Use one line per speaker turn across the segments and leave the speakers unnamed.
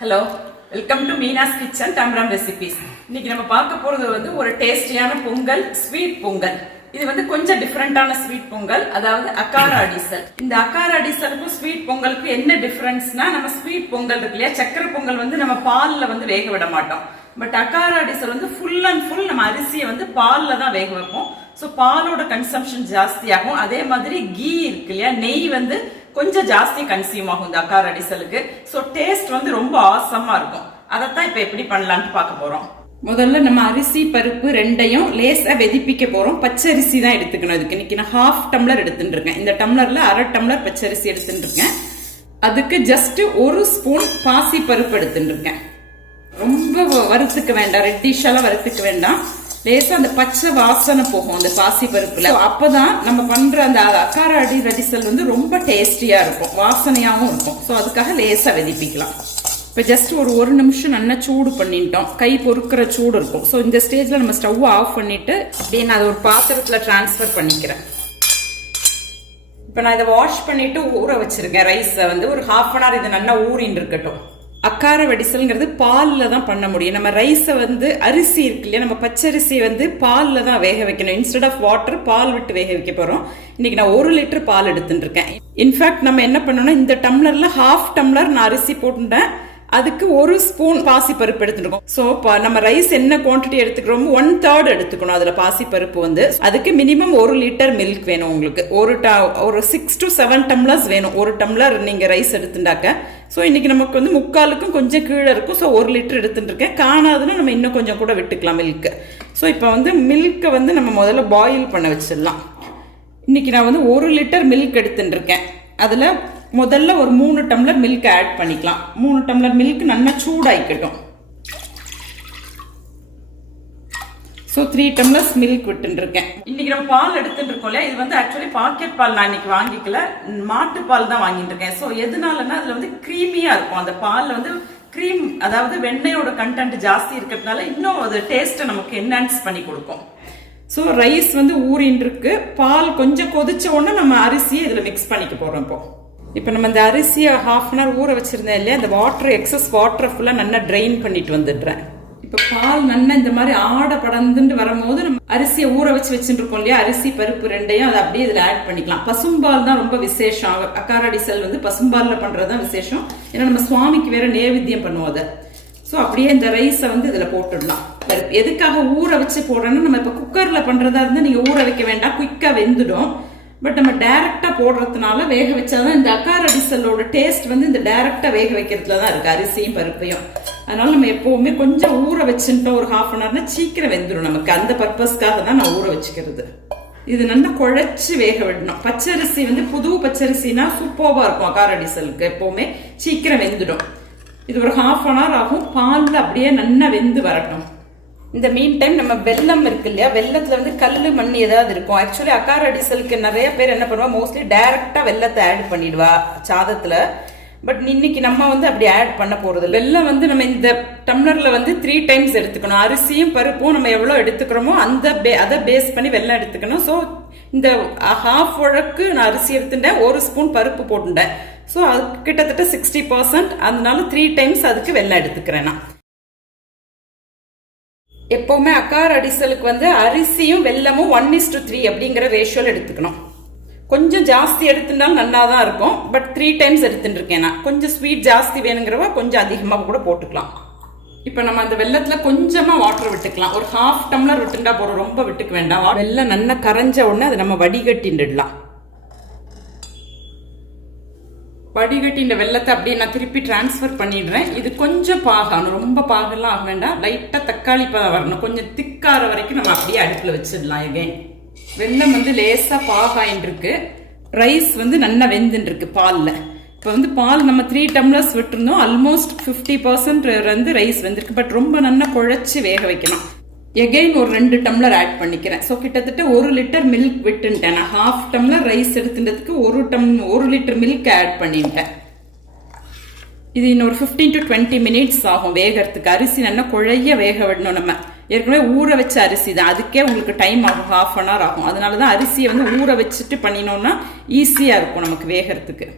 Hello welcome to Meena's kitchen டாம்ராம் recipes இன்னைக்கு நம்ம பார்க்க போறது வந்து ஒரு டேஸ்டியான பொங்கல் ஸ்வீட் பொங்கல். இது வந்து கொஞ்சம் டிஃப்ரெண்டான ஸ்வீட் பொங்கல் அதாவது அக்காரா அடிசல். இந்த அக்காரா அடிசலுக்கும் ஸ்வீட் பொங்கலுக்கும் என்ன டிஃபரன்ஸ்னா நம்ம ஸ்வீட் பொங்கல் இருக்கு இல்லையா? சக்கரை பொங்கல் வந்து நம்ம பாலில் வந்து வேக விட மாட்டோம். பட் அக்காரா அடிசல் வந்து ஃபுல் அண்ட் ஃபுல் நம்ம அரிசியை வந்து பாலில் தான் வேக வைப்போம். ஸோ பாலோட கன்சம்ஷன் ஜாஸ்தியாகும். அதே மாதிரி கீ இருக்கு இல்லையா? நெய் வந்து கொஞ்சம் ஜாஸ்தி கன்சியூம் ஆகும் இந்த அக்கார் அடிசலுக்கு. ஸோ டேஸ்ட் வந்து ரொம்ப ஆசமா இருக்கும். அதைத்தான் இப்போ எப்படி பண்ணலான்னு பார்க்க போறோம். முதல்ல நம்ம அரிசி பருப்பு ரெண்டையும் லேசா வெதிப்பிக்க போறோம். பச்சரிசி தான் எடுத்துக்கணும் இதுக்கு. இன்னைக்கு நான் ஹாஃப் டம்ளர் எடுத்துட்டு இருக்கேன் இந்த டம்ளர்ல அரை டம்ளர் பச்சரிசி எடுத்துட்டு இருக்கேன் அதுக்கு ஜஸ்ட் ஒரு ஸ்பூன் பாசி பருப்பு எடுத்துட்டு இருக்கேன் ரொம்ப வறுத்துக்க வேண்டாம். ரெட்டிஷாலாம் வறுத்துக்க வேண்டாம். லேசாக அந்த பச்சை வாசனை போகும் அந்த பாசி அப்போ தான் நம்ம பண்ணுற அந்த அக்கார அடி ரடிசல் வந்து ரொம்ப டேஸ்டியாக இருக்கும். வாசனையாகவும் இருக்கும். ஸோ அதுக்காக லேசாக வெதிப்பிக்கலாம் இப்போ ஜஸ்ட் ஒரு ஒரு நிமிஷம் நல்லா சூடு பண்ணிட்டோம். கை பொறுக்கிற சூடு இருக்கும். ஸோ இந்த ஸ்டேஜில் நம்ம ஸ்டவ் ஆஃப் பண்ணிவிட்டு அப்படியே நான் அதை ஒரு பாத்திரத்தில் டிரான்ஸ்ஃபர் பண்ணிக்கிறேன். இப்போ நான் இதை வாஷ் பண்ணிவிட்டு ஊற வச்சுருக்கேன். ரைஸை வந்து ஒரு ஹாஃப் அன் ஹவர் இதை நல்லா ஊறின்னு இருக்கட்டும். அக்கார வடிசல்ங்கிறது பாலில் தான் பண்ண முடியும். நம்ம ரைஸை வந்து அரிசி இருக்கு இல்லையா? நம்ம பச்சரிசி வந்து பாலில் தான் வேக வைக்கணும். இன்ஸ்டெட் ஆஃப் வாட்டர் பால் விட்டு வேக வைக்க போகிறோம் இன்னைக்கு நான் ஒரு லிட்டர் பால் எடுத்துட்டு இருக்கேன். இன்ஃபேக்ட் நம்ம என்ன பண்ணோம்னா இந்த டம்ளரில் ஹாஃப் டம்ளர் நான் அரிசி போட்டுட்டேன். அதுக்கு ஒரு ஸ்பூன் பாசி பருப்பு எடுத்துருக்கோம் ஸோ நம்ம ரைஸ் என்ன குவான்டிட்டி எடுத்துக்கிறோமோ ஒன் தேர்ட் எடுத்துக்கணும் அதில் பாசி பருப்பு வந்து. அதுக்கு மினிமம் ஒரு லிட்டர் மில்க் வேணும் உங்களுக்கு. ஒரு ட- ஒரு சிக்ஸ் டு செவன் டம்ளர்ஸ் வேணும். ஒரு டம்ளர் நீங்கள் ரைஸ் எடுத்துட்டாக்க ஸோ இன்றைக்கி நமக்கு வந்து முக்காலுக்கும் கொஞ்சம் கீழே இருக்கும். ஸோ ஒரு லிட்டர் எடுத்துட்டுருக்கேன் காணாதுன்னா நம்ம இன்னும் கொஞ்சம் கூட விட்டுக்கலாம் மில்க்கு ஸோ இப்போ வந்து மில்க்கை வந்து நம்ம முதல்ல பாயில் பண்ண வச்சிடலாம். இன்றைக்கி நான் வந்து ஒரு லிட்டர் மில்க் எடுத்துட்டுருக்கேன் அதில் முதல்ல ஒரு மூணு டம்ளர் மில்க் ஆட் பண்ணிக்கலாம். மூணு டம்ளர் மில்க் நல்லா சூடாகிக்கட்டும் ஸோ த்ரீ டம்ளர்ஸ் மில்க் விட்டுருக்கேன் இன்னைக்கு நம்ம பால் எடுத்துட்டு இருக்கோம்ல இது வந்து ஆக்சுவலி பாக்கெட் பால் நான் இன்னைக்கு வாங்கிக்கல. மாட்டு பால் தான் வாங்கிட்டு இருக்கேன் ஸோ எதனாலன்னா அதுல வந்து க்ரீமியா இருக்கும். அந்த பால்ல வந்து க்ரீம் அதாவது வெண்ணெயோட கண்டென்ட் ஜாஸ்தி இருக்கிறதுனால இன்னும் அது டேஸ்ட்டை நமக்கு என்ஹான்ஸ் பண்ணி கொடுக்கும். ஸோ ரைஸ் வந்து ஊறின்னு இருக்கு பால் கொஞ்சம் கொதிச்ச உடனே நம்ம அரிசியை இதில் மிக்ஸ் பண்ணிக்க போகிறோம் இப்போ. இப்போ நம்ம இந்த அரிசியை ஹாஃப் அன் ஹவர் ஊற வச்சிருந்தேன் இல்லையா? அந்த வாட்டர் எக்ஸஸ் வாட்டரை ஃபுல்லாக நல்லா ட்ரைன் பண்ணிட்டு வந்துடுறேன். இப்போ பால் நல்லா இந்த மாதிரி ஆட படந்துட்டு வரும்போது நம்ம அரிசியை ஊற வச்சு வச்சுட்டு இருக்கோம் இல்லையா? அரிசி பருப்பு ரெண்டையும் அதை அப்படியே இதில் ஆட் பண்ணிக்கலாம். பசும்பால் தான் ரொம்ப விசேஷம். அக்காரடி செல் வந்து பசும்பாலில் பண்ணுறது தான் விசேஷம். ஏன்னா நம்ம சுவாமிக்கு வேற நேவேத்தியம் பண்ணுவோம் அதை. ஸோ அப்படியே இந்த ரைஸை வந்து இதில் போட்டுடலாம். பருப்பு. எதுக்காக ஊற வச்சு போடுறோன்னா நம்ம இப்போ குக்கரில் பண்ணுறதா இருந்தால் நீங்கள் ஊற வைக்க வேண்டாம். குயிக்காக வெந்துடும். பட் நம்ம டைரெக்டாக போடுறதுனால வேக வச்சாதான் இந்த அக்காரடிசலோட டேஸ்ட் வந்து இந்த டைரெக்டாக வேக வைக்கிறதுல தான் இருக்குது அரிசியும் பருப்பையும். அதனால நம்ம எப்போவுமே கொஞ்சம் ஊற வச்சுட்டோம் ஒரு ஹாஃப் அன் ஹவர்னா சீக்கிரம் வெந்துடும் நமக்கு. அந்த பர்பஸ்க்காக தான் நான் ஊற வச்சுக்கிறது. இது நல்லா குழைச்சி வேக விடணும். பச்சரிசி வந்து புது பச்சரிசினா சூப்பர்வாக இருக்கும் அக்கார அடிசலுக்கு எப்போவுமே சீக்கிரம் வெந்துடும். இது ஒரு ஹாஃப் அன் ஹவர் ஆகும். பாலில் அப்படியே நல்லா வெந்து வரட்டும். இந்த மீன் டைம் நம்ம வெல்லம் இருக்கு இல்லையா? வெள்ளத்துல வந்து கல் மண் ஏதாவது இருக்கும். ஆக்சுவலி அக்கார நிறைய பேர் என்ன பண்ணுவா? மோஸ்ட்லி டைரக்டா வெள்ளத்தை ஆட் பண்ணிடுவா சாதத்துல. பட் இன்னைக்கு நம்ம வந்து அப்படி ஆட் பண்ண போகிறது வெள்ளம் வந்து நம்ம இந்த டம்ளரில் வந்து த்ரீ டைம்ஸ் எடுத்துக்கணும். அரிசியும் பருப்பும் நம்ம எவ்வளோ எடுத்துக்கிறோமோ அந்த பே- அதை பேஸ் பண்ணி வெல்லம் எடுத்துக்கணும். ஸோ இந்த ஹாஃப் உழக்கு நான் அரிசி எடுத்துட்டேன். ஒரு ஸ்பூன் பருப்பு போட்டுட்டேன். ஸோ அது கிட்டத்தட்ட சிக்ஸ்டி பர்சன்ட் அதனால த்ரீ டைம்ஸ் அதுக்கு வெள்ளம் எடுத்துக்கிறேன் நான். எப்போவுமே அக்கார் அடிசலுக்கு வந்து அரிசியும் வெல்லமும் ஒன் இஸ் டு த்ரீ அப்படிங்கிற ரேஷியோவில் எடுத்துக்கணும். கொஞ்சம் ஜாஸ்தி எடுத்துட்டாலும் நல்லா தான் இருக்கும். பட் த்ரீ டைம்ஸ் எடுத்துட்டுருக்கேன் நான். கொஞ்சம் ஸ்வீட் ஜாஸ்தி வேணுங்கிறவ கொஞ்சம் அதிகமாக கூட போட்டுக்கலாம். இப்போ நம்ம அந்த வெள்ளத்தில் கொஞ்சமாக வாட்டர் விட்டுக்கலாம். ஒரு ஹாஃப் டம்ளர் விட்டுண்டா போகிறோம் ரொம்ப விட்டுக்க வேண்டாம். வெள்ளம் நல்லா கரைஞ்ச உடனே அதை நம்ம வடிகட்டிண்டுடலாம் வடிகட்டி இந்த வெள்ளத்தை அப்படியே நான் திருப்பி டிரான்ஸ்ஃபர் பண்ணிடுறேன். இது கொஞ்சம் பாகணும் ரொம்ப பாகெல்லாம் ஆக வேண்டாம். லைட்டாக தக்காளி பதம் வரணும். கொஞ்சம் திக்கார வரைக்கும் நம்ம அப்படியே அடுப்பில் வச்சிடலாம் எகைன் வெள்ளம் வந்து லேசாக பாகாயின் இருக்கு ரைஸ் வந்து நல்லா வெந்துன்னு இருக்கு பாலில். இப்போ வந்து பால் நம்ம த்ரீ டம்ளர்ஸ் விட்டுருந்தோம். ஆல்மோஸ்ட் ஃபிஃப்டி பர்சன்ட் வந்து ரைஸ் வெந்திருக்கு. பட் ரொம்ப நல்லா குழைச்சி வேக வைக்கணும். எகைன் ஒரு ரெண்டு டம்ளர் ஆட் பண்ணிக்கிறேன். ஸோ கிட்டத்தட்ட ஒரு லிட்டர் மில்க் விட்டுன்ட்டேன். நான் ஹாஃப் டம்ளர் ரைஸ் எடுத்துன்றதுக்கு ஒரு டம் ஒரு லிட்டர் மில்க் ஆட் பண்ணிட்டேன். இது இன்னொரு ஃபிஃப்டீன் டு டுவெண்ட்டி மினிட்ஸ் ஆகும். வேகறதுக்கு. அரிசி நல்லா குழைய வேக விடணும் நம்ம. ஏற்கனவே ஊற வச்ச அரிசி தான். அதுக்கே உங்களுக்கு டைம் ஆகும் ஹாஃப் அன் ஹவர் ஆகும். அதனால தான் அரிசியை வந்து ஊற வச்சுட்டு பண்ணினோம்னா ஈஸியாக இருக்கும் நமக்கு வேகறதுக்கு.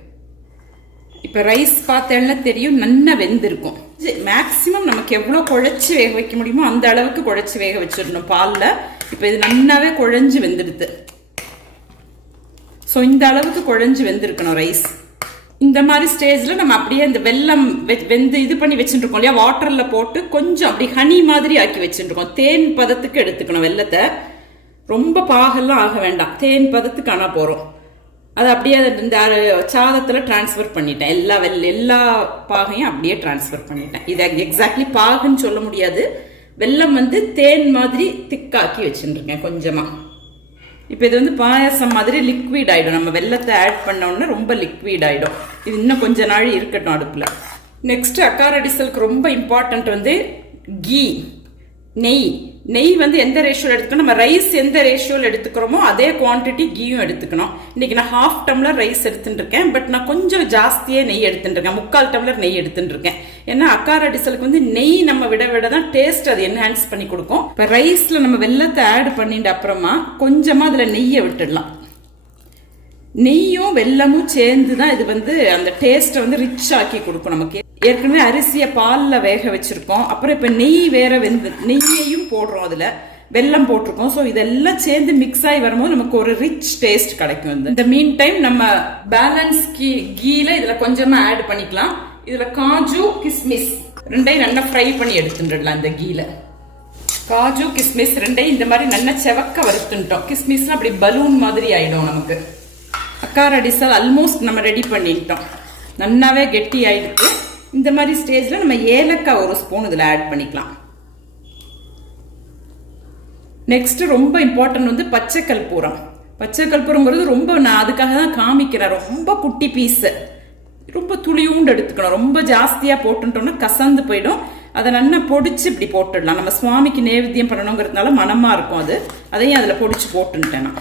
இப்போ ரைஸ் பார்த்தேன்னா தெரியும் நல்லா வெந்திருக்கும். மேக்ஸிமம் நமக்கு எவ்வளோ குழச்சி வேக வைக்க முடியுமோ அந்த அளவுக்கு குழச்சி வேக வச்சிடணும் பாலில். இப்போ இது நல்லாவே குழஞ்சி வெந்துடுது. ஸோ இந்த அளவுக்கு குழஞ்சி வெந்திருக்கணும் ரைஸ் இந்த மாதிரி ஸ்டேஜில் நம்ம அப்படியே இந்த வெல்லம் வெந்து இது பண்ணி வச்சுட்டுருக்கோம் இல்லையா? வாட்டரில் போட்டு கொஞ்சம் அப்படி ஹனி மாதிரி ஆக்கி வச்சுருக்கோம் தேன் பதத்துக்கு எடுத்துக்கணும் வெல்லத்தை. ரொம்ப பாகெல்லாம் ஆக வேண்டாம். தேன் பதத்துக்கு ஆனால் போகிறோம் அது அப்படியே இந்த சாதத்தில் டிரான்ஸ்ஃபர் பண்ணிட்டேன். எல்லா வெள்ள எல்லா பாகையும் அப்படியே டிரான்ஸ்ஃபர் பண்ணிட்டேன். இதை எக்ஸாக்ட்லி பாகுன்னு சொல்ல முடியாது. வெல்லம் வந்து தேன் மாதிரி திக்காக்கி வச்சுருக்கேன் கொஞ்சமாக இப்போ இது வந்து பாயாசம் மாதிரி லிக்விட் ஆகிடும் நம்ம வெல்லத்தை ஆட் பண்ண ரொம்ப லிக்விட் ஆகிடும் இது இன்னும் கொஞ்ச நாள் இருக்கட்டும் அடுப்பில். நெக்ஸ்ட் அக்காரடிசலுக்கு ரொம்ப இம்பார்ட்டன்ட் வந்து கீ நெய். நெய் வந்து எந்த ரேஷியோவில் எடுத்துக்கணும்? நம்ம ரைஸ் எந்த ரேஷியோவில் எடுத்துக்கிறோமோ அதே குவான்டிட்டி கீயும் எடுத்துக்கணும். இன்னைக்கு நான் ஹாஃப் டம்ளர் ரைஸ் எடுத்துட்டு இருக்கேன் பட் நான் கொஞ்சம் ஜாஸ்தியே நெய் எடுத்துட்டு இருக்கேன் முக்கால் டம்ளர் நெய் எடுத்துட்டு இருக்கேன் ஏன்னா அக்கார டிசலுக்கு வந்து நெய் நம்ம விட விட தான் டேஸ்ட் அது என்ஹான்ஸ் பண்ணி கொடுக்கும். இப்போ ரைஸில் நம்ம வெல்லத்தை ஆட் பண்ணிட்டு அப்புறமா கொஞ்சமாக அதில் நெய்யை விட்டுடலாம். நெய்யும் வெல்லமும் சேர்ந்து தான் இது வந்து அந்த டேஸ்ட்டை வந்து ரிச் ஆக்கி கொடுக்கும் நமக்கு. ஏற்கனவே அரிசியை பாலில் வேக வச்சுருக்கோம். அப்புறம் இப்போ நெய் வேற வெந்து நெய்யையும் போடுறோம் அதில். வெல்லம் போட்டிருக்கோம். ஸோ இதெல்லாம் சேர்ந்து மிக்ஸ் ஆகி வரும்போது நமக்கு ஒரு ரிச் டேஸ்ட் கிடைக்கும் இந்த மீன் டைம் நம்ம பேலன்ஸ் கீ கீழே இதில் கொஞ்சமாக ஆட் பண்ணிக்கலாம். இதில் காஜு கிஸ்மிஸ் ரெண்டையும் நல்லா ஃப்ரை பண்ணி எடுத்துட்டுடலாம் இந்த கீல. காஜு கிஸ்மிஸ் ரெண்டையும் இந்த மாதிரி நல்லா செவக்க வறுத்துட்டோம். கிஸ்மிஸ்லாம் அப்படி பலூன் மாதிரி ஆயிடும் நமக்கு. அக்கார டிசல் ஆல்மோஸ்ட் நம்ம ரெடி பண்ணிட்டோம் நல்லாவே கெட்டி ஆயிடுச்சு. இந்த மாதிரி ஸ்டேஜில் நம்ம ஏலக்காய் ஒரு ஸ்பூன் இதில் ஆட் பண்ணிக்கலாம். நெக்ஸ்ட் ரொம்ப இம்பார்ட்டன்ட் வந்து பச்சை கற்பூரம் பச்சை கற்பூரங்கிறது ரொம்ப நான் அதுக்காக தான் காமிக்கிறேன். ரொம்ப குட்டி பீஸு ரொம்ப துளியூண்டு எடுத்துக்கணும். ரொம்ப ஜாஸ்தியாக போட்டுட்டோம்னா கசந்து போயிடும். அதை நல்லா பொடிச்சு இப்படி போட்டுடலாம். நம்ம சுவாமிக்கு நேவேத்தியம் பண்ணணுங்கிறதுனால மனமாக இருக்கும் அது. அதையும் அதில் பொடிச்சு போட்டுன்ட்டேன் நான்.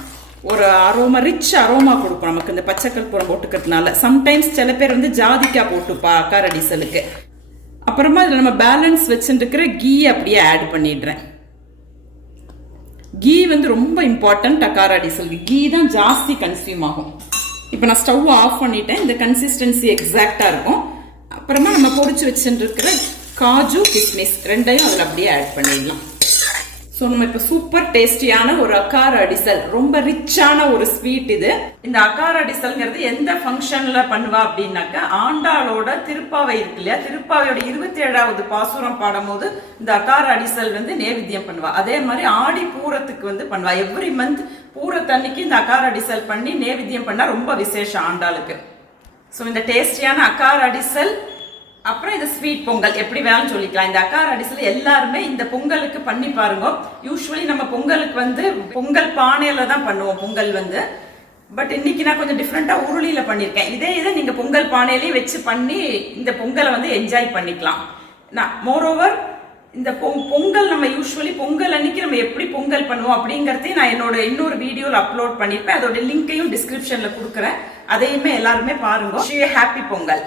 ஒரு அரோமா ரிச் அரோமா கொடுக்கும் நமக்கு இந்த பச்சை கற்பூரம் போட்டுக்கிறதுனால. சம்டைம்ஸ் சில பேர் வந்து ஜாதிக்காய் போட்டுப்பா காரடிசலுக்கு அப்புறமா இதில் நம்ம பேலன்ஸ் வச்சுருக்கிற கீ அப்படியே ஆட் பண்ணிடுறேன். கீ வந்து ரொம்ப இம்பார்ட்டன்ட் அக்காரா டீசலுக்கு கீ தான் ஜாஸ்தி கன்சியூம் ஆகும். இப்போ நான் ஸ்டவ் ஆஃப் பண்ணிட்டேன். இந்த கன்சிஸ்டன்சி எக்ஸாக்டாக இருக்கும். அப்புறமா நம்ம பொடிச்சு வச்சுருக்கிற காஜு கிஸ்மிஸ் ரெண்டையும் அதில் அப்படியே ஆட் பண்ணிடலாம். ஸோ நம்ம இப்போ சூப்பர் டேஸ்டியான ஒரு அக்கார அடிசல் ரொம்ப ரிச்சான ஒரு ஸ்வீட் இது. இந்த அக்கார அடிசல்ங்கிறது எந்த ஃபங்க்ஷன்ல பண்ணுவா அப்படின்னாக்கா ஆண்டாளோட திருப்பாவை இருக்கு இல்லையா? திருப்பாவையோட இருபத்தி ஏழாவது பாசுரம் பாடும்போது இந்த அக்கார அடிசல் வந்து நேவித்தியம் பண்ணுவா. அதே மாதிரி ஆடி பூரத்துக்கு வந்து பண்ணுவா. எவ்ரி மந்த் பூரத்தன்னைக்கு இந்த அக்கார அடிசல் பண்ணி நேவித்தியம் பண்ணா ரொம்ப விசேஷம் ஆண்டாளுக்கு. ஸோ இந்த டேஸ்டியான அக்கார அடிசல் அப்புறம் இது ஸ்வீட் பொங்கல் எப்படி வேணாலும் சொல்லிக்கலாம். இந்த அக்கார அடிசல் எல்லாருமே இந்த பொங்கலுக்கு பண்ணி பாருங்க. யூஸ்வலி நம்ம பொங்கலுக்கு வந்து பொங்கல் பானையில தான் பண்ணுவோம் பொங்கல் வந்து. பட் இன்னைக்கு நான் கொஞ்சம் டிஃப்ரெண்டா உருளியில பண்ணிருக்கேன். இதே இதை நீங்க பொங்கல் பானையிலேயே வச்சு பண்ணி இந்த பொங்கலை வந்து என்ஜாய் பண்ணிக்கலாம். நான் மோரோவர் இந்த பொங்கல் நம்ம யூஸ்வலி பொங்கல் அன்னைக்கு நம்ம எப்படி பொங்கல் பண்ணுவோம் அப்படிங்கறதையும் நான் என்னோட இன்னொரு வீடியோல அப்லோட் பண்ணிருப்பேன். அதோட லிங்கையும் டிஸ்கிரிப்ஷன்ல கொடுக்குறேன். அதையுமே எல்லாருமே பாருங்க. ஹாப்பி பொங்கல்.